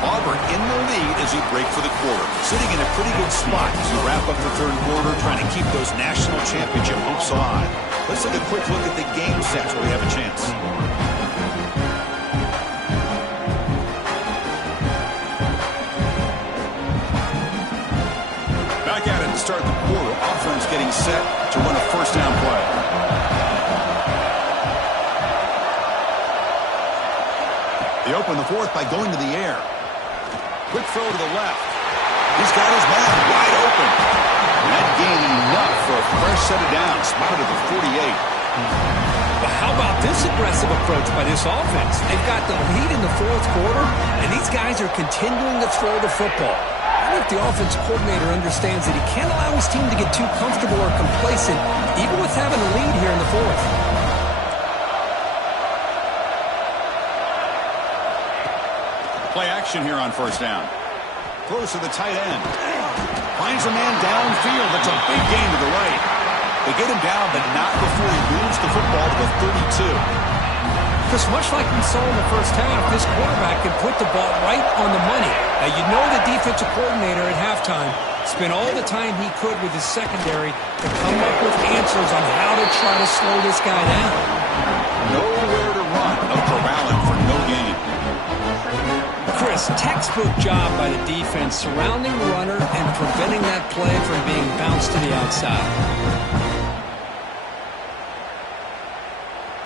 Auburn in the lead as you break for the quarter. Sitting in a pretty good spot as you wrap up the third quarter, trying to keep those national championship hopes alive. Let's take a quick look at the game sets where we have a chance. Back at it to start the quarter. Offense getting set to run a first down play. They open the fourth by going to the air. Quick throw to the left. He's got his man wide open. And that gained enough for a fresh set of downs. Spotted at the 48. But how about this aggressive approach by this offense? They've got the lead in the fourth quarter, and these guys are continuing to throw the football. I think the offense coordinator understands that he can't allow his team to get too comfortable or complacent, even with having a lead here in the fourth. Play action here on first down. Throws to the tight end. Finds a man downfield. That's a big gain to the right. They get him down, but not before he moves the football to the 32. Because much like we saw in the first half, this quarterback can put the ball right on the money. Now, you know the defensive coordinator at halftime spent all the time he could with his secondary to come up with answers on how to try to slow this guy down. Nowhere to run. No corralling for no gain. Chris, textbook job by the defense surrounding the runner and preventing that play from being bounced to the outside.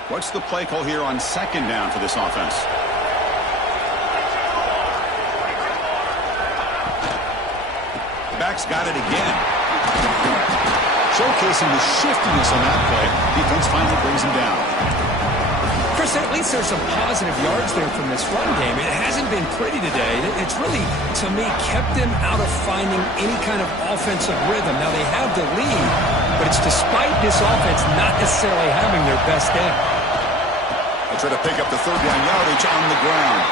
What's the play call here on second down for this offense? The back's got it again. Showcasing the shiftiness on that play. Defense finally brings him down. Chris, at least there's some positive yards there from this run game. It hasn't been pretty today. It's really, to me, kept them out of finding any kind of offensive rhythm. Now, they have the lead, but it's despite this offense not necessarily having their best day. They try to pick up the third down yardage on the ground.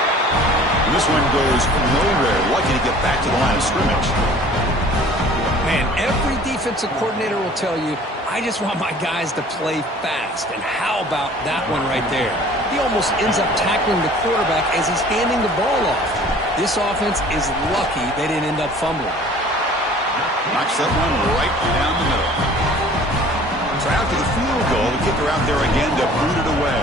And this one goes nowhere. Lucky to get back to the line of scrimmage. Man, every defensive coordinator will tell you, I just want my guys to play fast. And how about that one right there? He almost ends up tackling the quarterback as he's handing the ball off. This offense is lucky they didn't end up fumbling. Knocks that one right down the middle. So after the field goal, the kicker out there again to boot it away.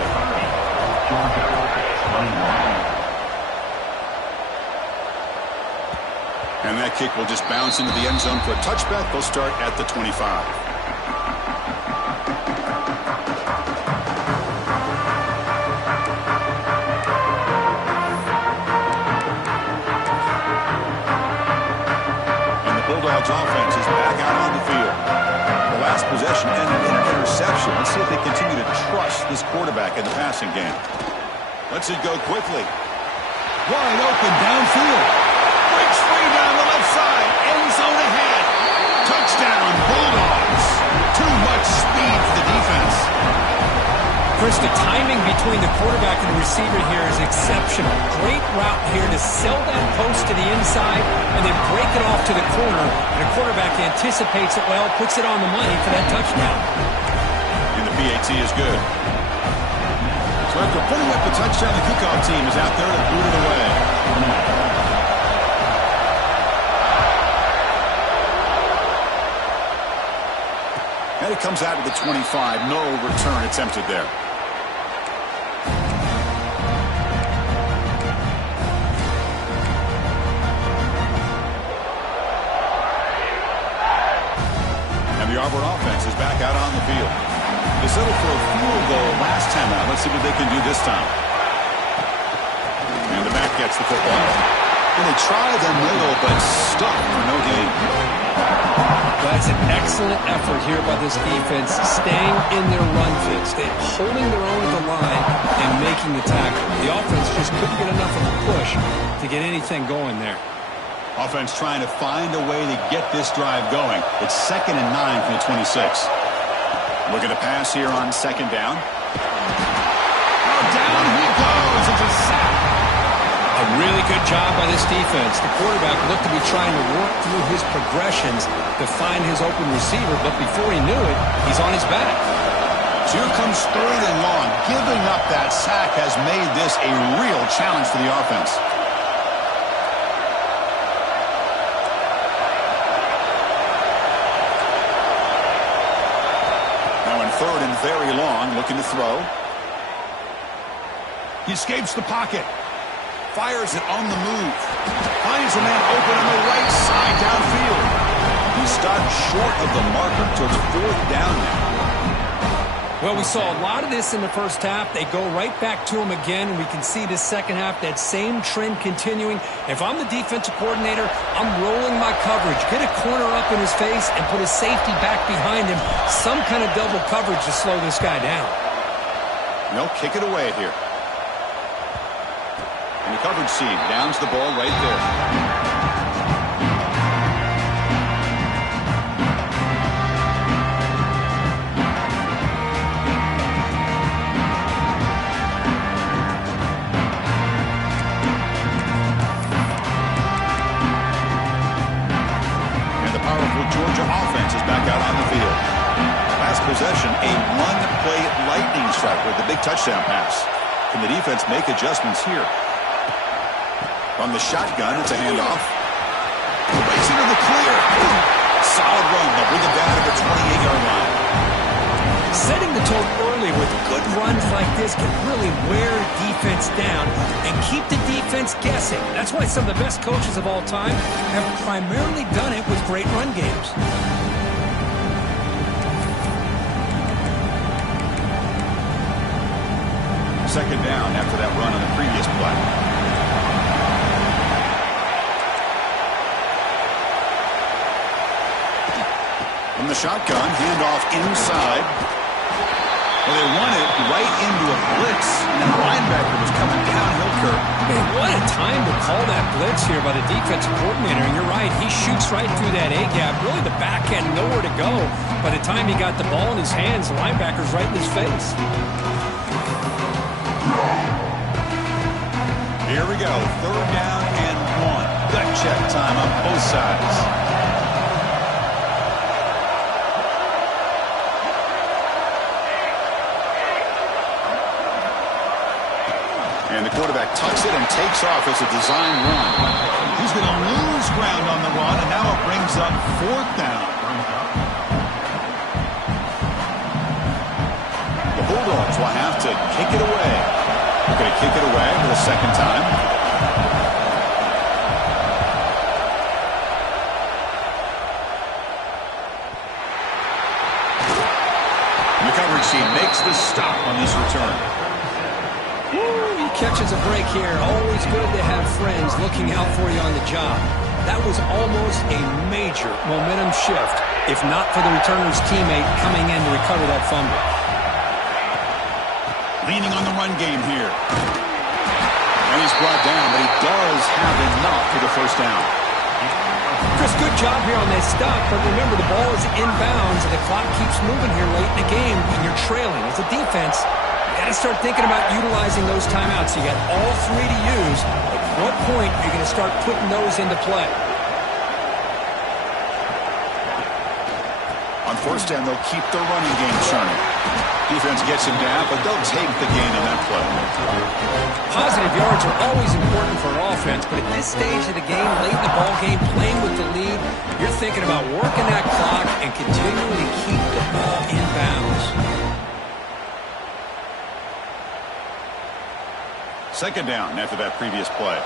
And that kick will just bounce into the end zone for a touchback. They'll start at the 25. Bulldogs offense is back out on the field. The last possession ended in an interception. Let's see if they continue to trust this quarterback in the passing game. Lets it go quickly. Wide open downfield. Breaks free down the left side. End zone ahead. Touchdown, Bulldogs. Too much speed for the defense. Chris, the timing between the quarterback and the receiver here is exceptional. Great route here to sell that post to the inside and then break it off to the corner. And the quarterback anticipates it well, puts it on the money for that touchdown. And the PAT is good. So after putting up the touchdown, the kickoff team is out there to boot it away. And it comes out to the 25. No return attempted there. And the Auburn offense is back out on the field. They settled for a field goal last time out. Let's see what they can do this time. And the back gets the football. And they try the middle, but stuck for no gain. That's an excellent effort here by this defense, staying in their run fix. They're holding their own at the line and making the tackle. The offense just couldn't get enough of a push to get anything going there. Offense trying to find a way to get this drive going. It's 2nd and 9 from the 26. Look at the pass here on 2nd down. Oh, down he goes. It's a sack. A really good job by this defense. The quarterback looked to be trying to work through his progressions to find his open receiver, but before he knew it, he's on his back. So here comes 3rd and long. Giving up that sack has made this a real challenge for the offense. Now in 3rd and very long, looking to throw. He escapes the pocket. Fires it on the move. Finds a man open on the right side downfield. He stopped short of the marker towards 4th down now. Well, we saw a lot of this in the first half. They go right back to him again, and we can see this second half, that same trend continuing. If I'm the defensive coordinator, I'm rolling my coverage. Get a corner up in his face and put a safety back behind him. Some kind of double coverage to slow this guy down. They'll kick it away here. And the coverage seed downs the ball right there. And the powerful Georgia offense is back out on the field. Last possession, a one-play lightning strike with the big touchdown pass. Can the defense make adjustments here? From the shotgun, it's a handoff. Race into the clear. Solid run. They'll bring it down to the 28-yard line. Setting the tone early with good runs like this can really wear defense down and keep the defense guessing. That's why some of the best coaches of all time have primarily done it with great run games. Second down after that run on the previous play. From the shotgun, handoff inside. Well, they won it right into a blitz, and that linebacker was coming downhill curve. Man, what a time to call that blitz here by the defensive coordinator. And you're right, he shoots right through that A-gap. Really, the back end nowhere to go. By the time he got the ball in his hands, the linebacker's right in his face. Here we go, 3rd down and 1. Gut check time on both sides. And the quarterback tucks it and takes off as a design run. He's going to lose ground on the run, and now it brings up 4th down. The Bulldogs will have to kick it away. They're going to kick it away for the second time. And the coverage team makes the stop on this return. Catches a break here. Always good to have friends looking out for you on the job. That was almost a major major momentum shift, if not for the returner's teammate coming in to recover that fumble. Leaning on the run game here. And he's brought down, but he does have enough for the first down. Chris, good job here on that stop, but remember the ball is inbounds and the clock keeps moving here late in the game and you're trailing. As a defense, you got to start thinking about utilizing those timeouts. You got all three to use. At what point are you going to start putting those into play? On first down, they'll keep the running game churning. Defense gets him down, but they'll take the gain on that play. Positive yards are always important for an offense, but at this stage of the game, late in the ball game, playing with the lead, you're thinking about working that clock and continuing to keep the ball in bounds. Second down after that previous play.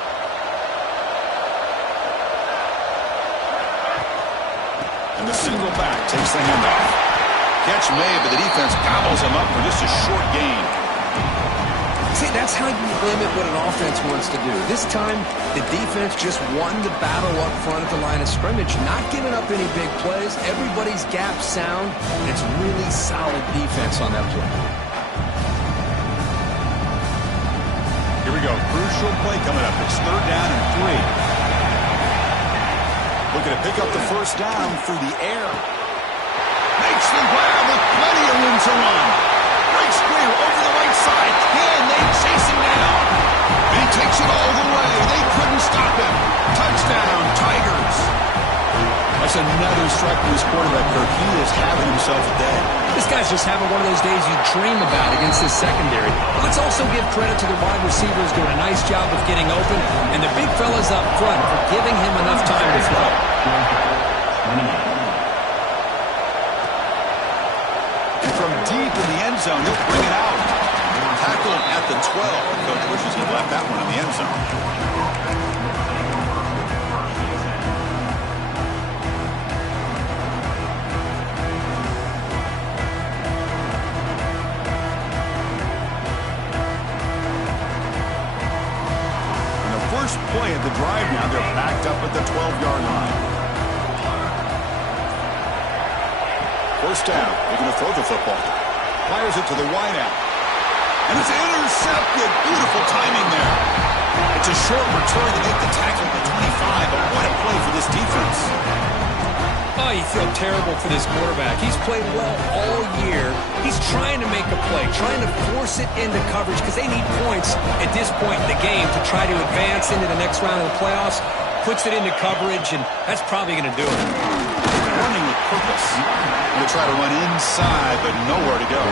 And the single back takes the handoff. Catch made, but the defense gobbles him up for just a short gain. See, that's how you limit what an offense wants to do. This time, the defense just won the battle up front at the line of scrimmage, not giving up any big plays. Everybody's gap sound, and it's really solid defense on that play. Here we go. Crucial play coming up. It's third down and 3. Looking to pick up the first down through the air. Makes the grab with plenty of room to run. Breaks clear over the right side. Can they chase him down? And he takes it all the way. They couldn't stop him. Touchdown, Tigers. That's another strike from his quarterback, Kirk. He is having himself a day. This guy's just having one of those days you dream about against this secondary. But let's also give credit to the wide receivers doing a nice job of getting open, and the big fellas up front for giving him enough time to throw. From deep in the end zone, he'll bring it out. Tackle at the 12. Coach wishes he left that one in the end zone. And the first play of the drive now, they're backed up at the 12-yard line. First down. They're going to throw the football. Fires it to the wideout. And it's intercepted. Beautiful timing there. It's a short return to make the tackle at the 25, but what a play for this defense. Oh, you feel terrible for this quarterback. He's played well all year. He's trying to make a play, trying to force it into coverage because they need points at this point in the game to try to advance into the next round of the playoffs. Puts it into coverage, and that's probably going to do it. Running with purpose. Going to try to run inside, but nowhere to go.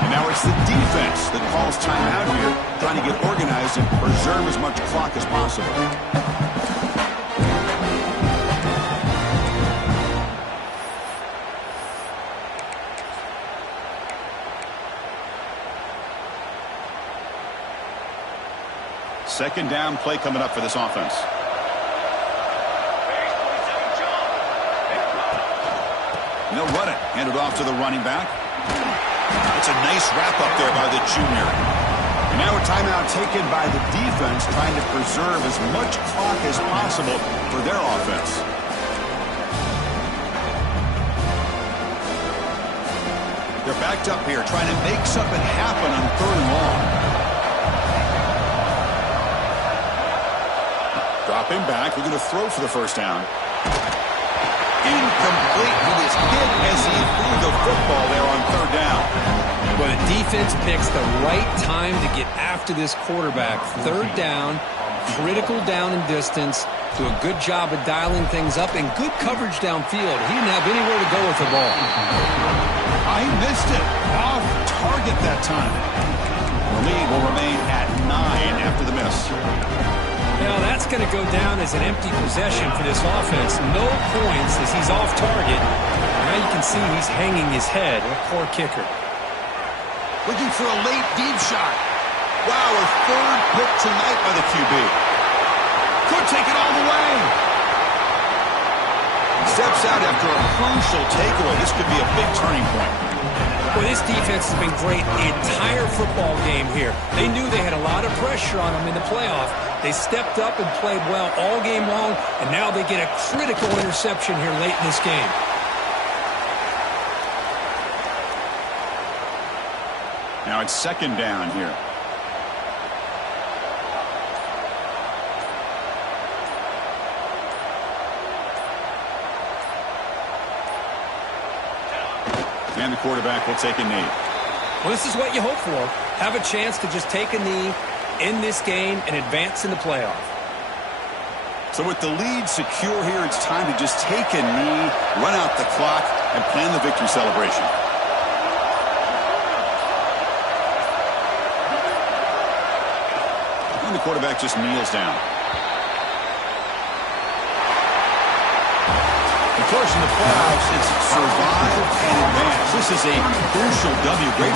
And now it's the defense that calls timeout here, trying to get organized and preserve as much clock as possible. Second down play coming up for this offense. And they'll run it. Hand it off to the running back. It's a nice wrap up there by the junior. And now a timeout taken by the defense, trying to preserve as much clock as possible for their offense. They're backed up here, trying to make something happen on third and long. Dropping back, we're going to throw for the first down. Incomplete. He was hit as he threw the football there on third down. Well, the defense picks the right time to get after this quarterback. Third down, critical down and distance, do a good job of dialing things up, and good coverage downfield. He didn't have anywhere to go with the ball. He missed it. Off target that time. The lead will remain at 9 after the miss. Now that's going to go down as an empty possession for this offense. No points as he's off target. Now you can see he's hanging his head. A poor kicker. Looking for a late deep shot. Wow, a third pick tonight by the QB. Could take it all the way. Steps out after a crucial takeaway. This could be a big turning point. Well, this defense has been great the entire football game here. They knew they had a lot of pressure on them in the playoff, They stepped up and played well all game long, and now they get a critical interception here late in this game. Now it's second down here. And the quarterback will take a knee. Well, this is what you hope for. Have a chance to just take a knee in this game and advance in the playoff. So with the lead secure here, it's time to just take a knee, run out the clock, and plan the victory celebration. And the quarterback just kneels down. Of course, in the playoffs, it's survive and advance. This is a crucial W. Great